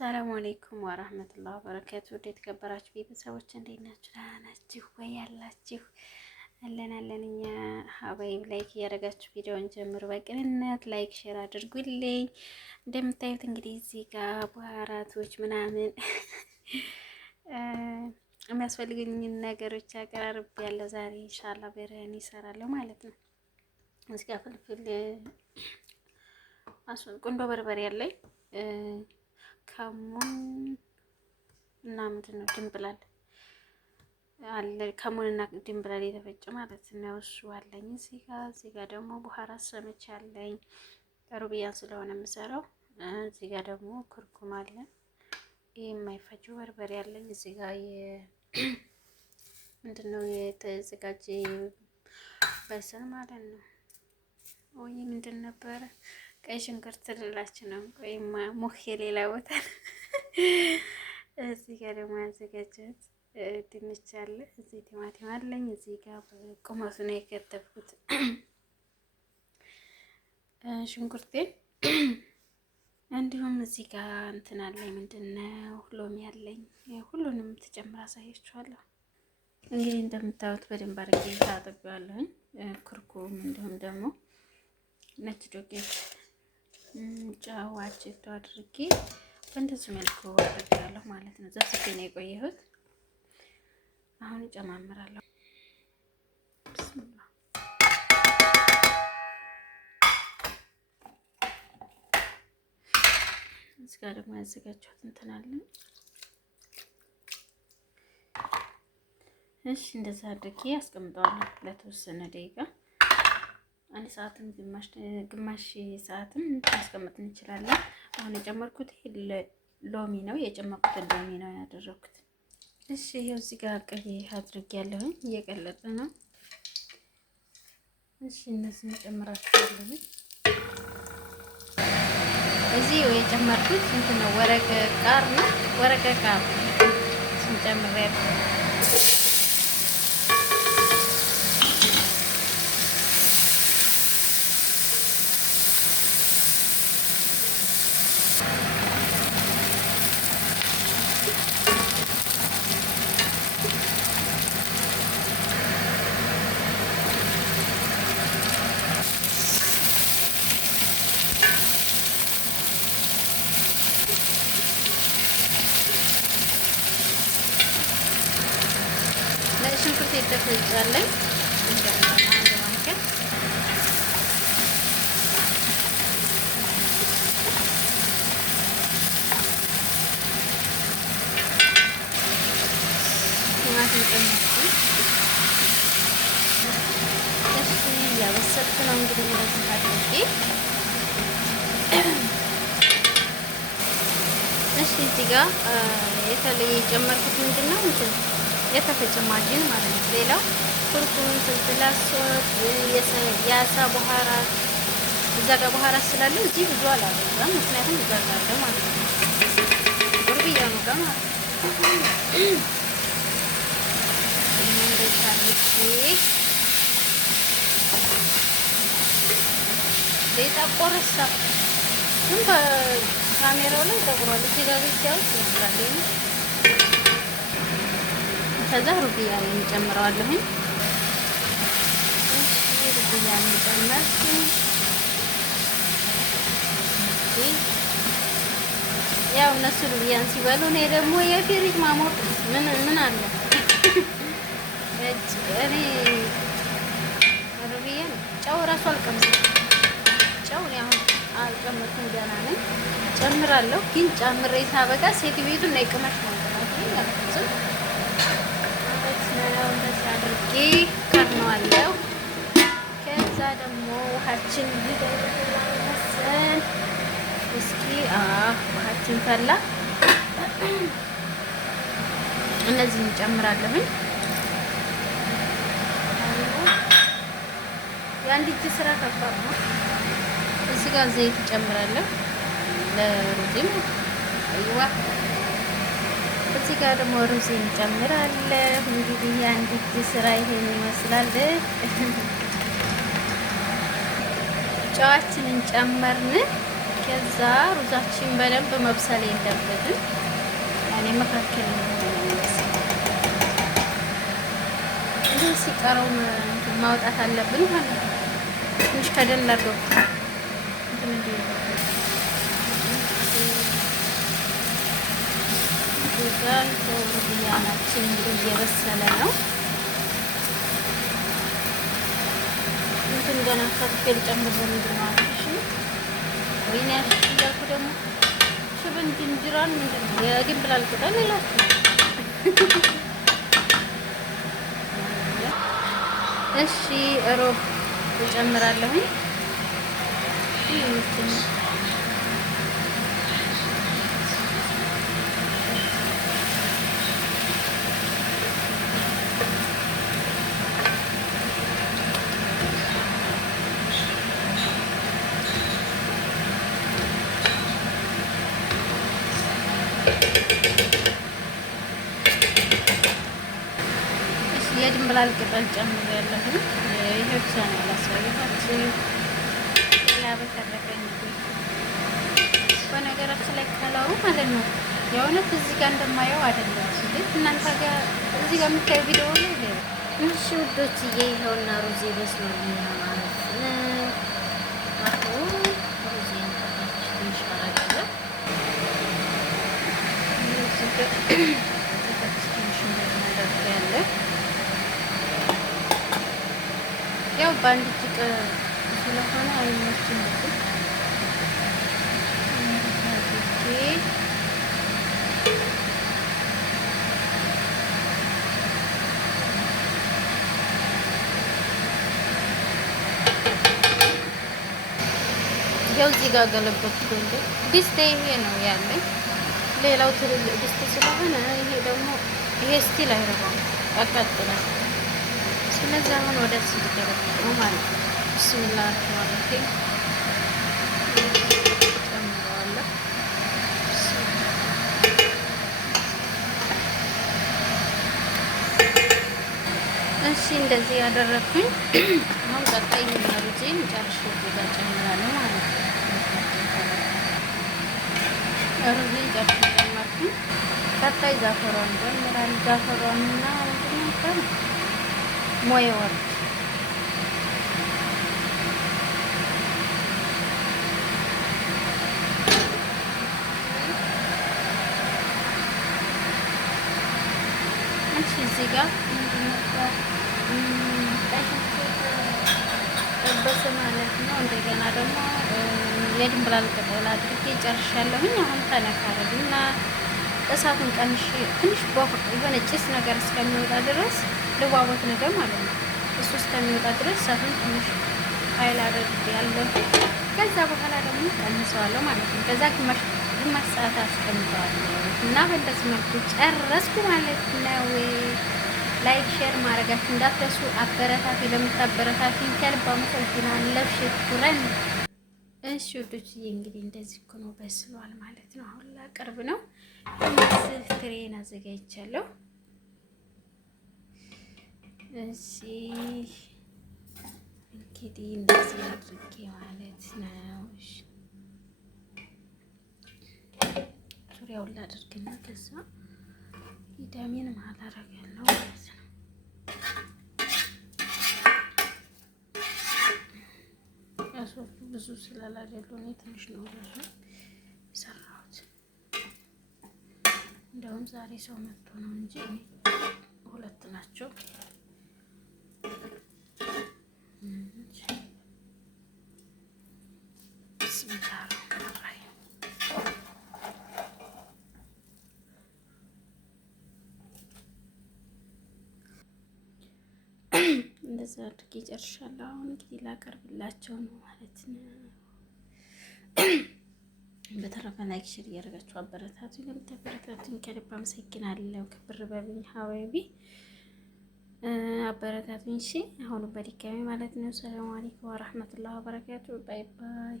ሰላም አለይኩም ወራህመቱላሂ ወበረካቱ። የተከበራችሁ ቤተሰቦች እንዴት ናችሁ? ደህና ናችሁ ወይ? ያላችሁ አለን እኛ ሀባይብ ላይክ እያደረጋችሁ ቪዲዮውን ጀምሩ። በቅንነት ላይክ ሼር አድርጉልኝ። እንደምታዩት እንግዲህ እዚህ ጋር ባህራቶች ምናምን የሚያስፈልጉኝን ነገሮች አቀራርብ ያለው ዛሬ ኢንሻአላህ ብርሃን ይሰራለሁ ማለት ነው። እዚህ ጋር ፍልፍል ቁንዶ በርበሬ ያለኝ ከሙን እና ምንድን ነው ድንብላል አለ። ከሙን እና ድንብላል የተፈጨ ማለት ነው። እሱ አለኝ እዚህ ጋር ደግሞ ቡሃራት ሰምቼ አለኝ። ሩብያን ስለሆነ የምሰራው። እዚህ ጋር ደግሞ ኩርኩም አለ። ይሄ የማይፈጀው በርበሬ አለኝ። እዚህ ጋር ምንድን ነው የተዘጋጀ በሰል ማለት ነው። ወይ ምንድን ነበረ? ቀይ ሽንኩርት ልላችሁ ነው። ቆይማ ሙሄ ሌላ ቦታ። እዚህ ጋር ደግሞ ያዘጋጀሁት ድንች አለ። እዚህ ቲማቲም አለኝ። እዚህ ጋር ቁመቱ ነው የከተፍኩት ሽንኩርቴን። እንዲሁም እዚህ ጋር እንትን አለኝ። ምንድነው ሎሚ አለኝ። ሁሉንም ተጨምራ አሳያችኋለሁ። እንግዲህ እንደምታዩት በደንብ አድርጌ ታጥቤዋለሁኝ። ኩርኩም እንዲሁም ደግሞ ነጭ ዱቄት ጨው አጭቶ አድርጌ በእንደዚህ መልኩ አድርጌያለሁ ማለት ነው። ዘፍቄ ነው የቆየሁት። አሁን እጨማምራለሁ። እዚህ ጋር ደግሞ ያዘጋጀሁት እንትን አለ። እሺ እንደዛ አድርጌ አስቀምጠዋለሁ ለተወሰነ ደቂቃ። አንድ ሰዓትም ግማሽ ሰዓትም ማስቀመጥ እንችላለን። አሁን የጨመርኩት ሎሚ ነው። የጨመርኩት ሎሚ ነው ያደረኩት። እሺ ይሄው እዚህ ጋር ቅቤ አድርጌያለሁኝ። እየቀለጠ ነው። እሺ እነዚህን ጨምራችኋለሁ። እዚህ የጨመርኩት እንትን ነው ወረቀ ቃር ነው። ወረቀ ቃር ስንጨምሬያለሁ። ሽንኩርት የተፈጫለኝ እያበሰልኩ ነው እንግዲህ እንደዚህ አድርጌ። እሺ እዚህ ጋር የተለየ የጨመርኩት ምንድን ነው የተፈጨ ማጅን ማለት ነው። ሌላው ኩርኩም፣ ፍልፍል አስወጥ፣ የአሳ በኋራት እዛ ጋር በኋራት ስላለ እዚህ ብዙ አላበዛም። ምክንያቱም እዛ ጋር አለ ማለት ነው። ቁርብያ ነው ጋር ማለት ነው። እንደዛ አድርጌ ሌጣቆረሳ ግን በካሜራው ላይ ተቆራል። እዚህ ጋር ብቻው ይመስላል። ከዛ ሩብያ ላይ እንጨምረዋለሁ። እሺ ሩብያ ላይ ጨመርኩ። ያው እነሱ ሩብያን ሲበሉ እኔ ደግሞ የፍሪጅ ማሞቅ ምን አለ እኔ ሩብያን ጨው እራሱ አልቀምስም። ጨው እኔ አሁን አልጨመርኩም፣ ገና ነኝ። ጨምራለሁ ግን ጨምሬ ሳበቃ ሴት ቤቱን ነው ይቀመጥ ማለት ነው። እንደዚህ አድርጌ ከርነዋለሁ። ከዛ ደግሞ ውሃችን ይደርሳል። እስኪ ውሃችን ፈላ። እነዚህ እንጨምራለሁኝ። የአንድ እጅ ስራ ከባድ ነው። እዚህ ጋር ዘይት እጨምራለሁ ለሩዝም አይዋ። እዚህ ጋር ደግሞ ሩዝ እንጨምራለን። እንግዲህ የአንድ እጅ ስራ ይሄን ይመስላል። ጨዋችንን ጨመርን። ከዛ ሩዛችን በደንብ መብሰል የለበትም። ያኔ መካከል እንዴ ሲቀረው ማውጣት አለብን ማለት ነው። ትንሽ ከደን ላድርገው እንትን እንዴ እዛ ሩዝያናችን እንግዲህ እየበሰለ ነው። እንትን ገና ከፍል ጨምሮ ምንድን ነው አልሽ? ወይኔ ያልሽ እያልኩ ደግሞ ሽብን ጅንጅራን ምንድን ነው የድንብላል ቅጠል ይላችሁ። እሺ ሮብ እጨምራለሁ። የድንብላል ቅጠል ጨምሬያለሁ። ይሄ ብቻ ነው ያላስፈለጋችሁ። ሌላ በተረፈ በነገራችን ላይ ከለሩ ማለት ነው የእውነት እዚህ ጋር እንደማየው አይደለም። እናንተ ጋር እዚህ ጋር የምታዩ ቪዲዮ ላይ እሺ ውዶችዬ፣ ይኸውና ሩዜ በስሏል ማለት ነው። አሁን ሩዜን ታች ትንሽ አረጋለሁ። ያው በአንድ እጅ ስለሆነ አይመችም። ያው እዚህ ጋር ገለበጥኩ። ድስት ይሄ ነው ያለኝ። ሌላው ትልልቅ ድስት ስለሆነ ይሄ ደግሞ ይሄ ስቲል አይረባም፣ ያቃጥላል። ስለዚህ አሁን ወደ እዚህ ነው ማለት ነው። ቢስሚላህ ማለት ነው። ጨምረዋለሁ። እሺ እንደዚህ ያደረኩኝ። አሁን ቀጣይ ሩዜን ጨርሼ እዚህ ጋር ጨምራለሁ ማለት ነው። ሩዜን ጨርሼ ጨመርኩኝ። ቀጣይ ዛፈሯን ጨምራለሁ። ዛፈሯንና ምንድን ነው ሞይ ወርድ እዚህ ጋር ጠበሰ ማለት ነው። እንደገና ደግሞ የድንብላል ቅጠል አድርጌ ጨርሻለሁኝ። አሁን ተነካረልና እሳቱን ቀንሽ ትንሽ የሆነ ጭስ ነገር እስከሚወጣ ድረስ ልዋወት ነገር ማለት ነው። እሱ እስከሚወጣ ድረስ እሳቱን ትንሽ ኃይል አድርጌያለሁ። ከዛ በኋላ ደግሞ ቀንሰዋለሁ ማለት ነው። ከዛ ግማሽ ሰዓት አስቀምጠዋለሁ እና በእንደዚህ መልኩ ጨረስኩ ማለት ነው። ላይክ ሼር ማድረጋችሁ እንዳትረሱ። አበረታቱ። ለምታበረታቱ ከልብ አመሰግናለሁ። ሽኩረን። እሺ ወዶችዬ እንግዲህ እንደዚህ እኮ ነው በስሏል ማለት ነው። አሁን ላቀርብ ነው። ትሬን አዘጋጅቻለሁ። እሺ እንግዲህ እንደዚህ አድርጌ ማለት ነው። እሺ ዙሪያውን ላድርግና ከዛ ቪታሚን መሀል አደርጋለሁ ማለት ነው። ያሶቹ ብዙ ስላላደሉ እኔ ትንሽ ነው ብዙ የሰራሁት። እንደውም ዛሬ ሰው መጥቶ ነው እንጂ ሁለት ናቸው። እንደዛ አድርጌ ጨርሻለሁ። አሁን እንግዲህ ላቀርብላቸው ነው ማለት ነው። በተረፈ ላይክ ሼር እያደረጋችሁ አበረታቱ። ለምታበረታቱኝ ከልብ አመሰግናለሁ። ክብር በሉኝ ሀዋይቢ አበረታቱኝ። እሺ አሁን በድጋሚ ማለት ነው። ሰላም አለይኩም ወራህመቱላሂ ወበረካቱ። ባይ ባይ።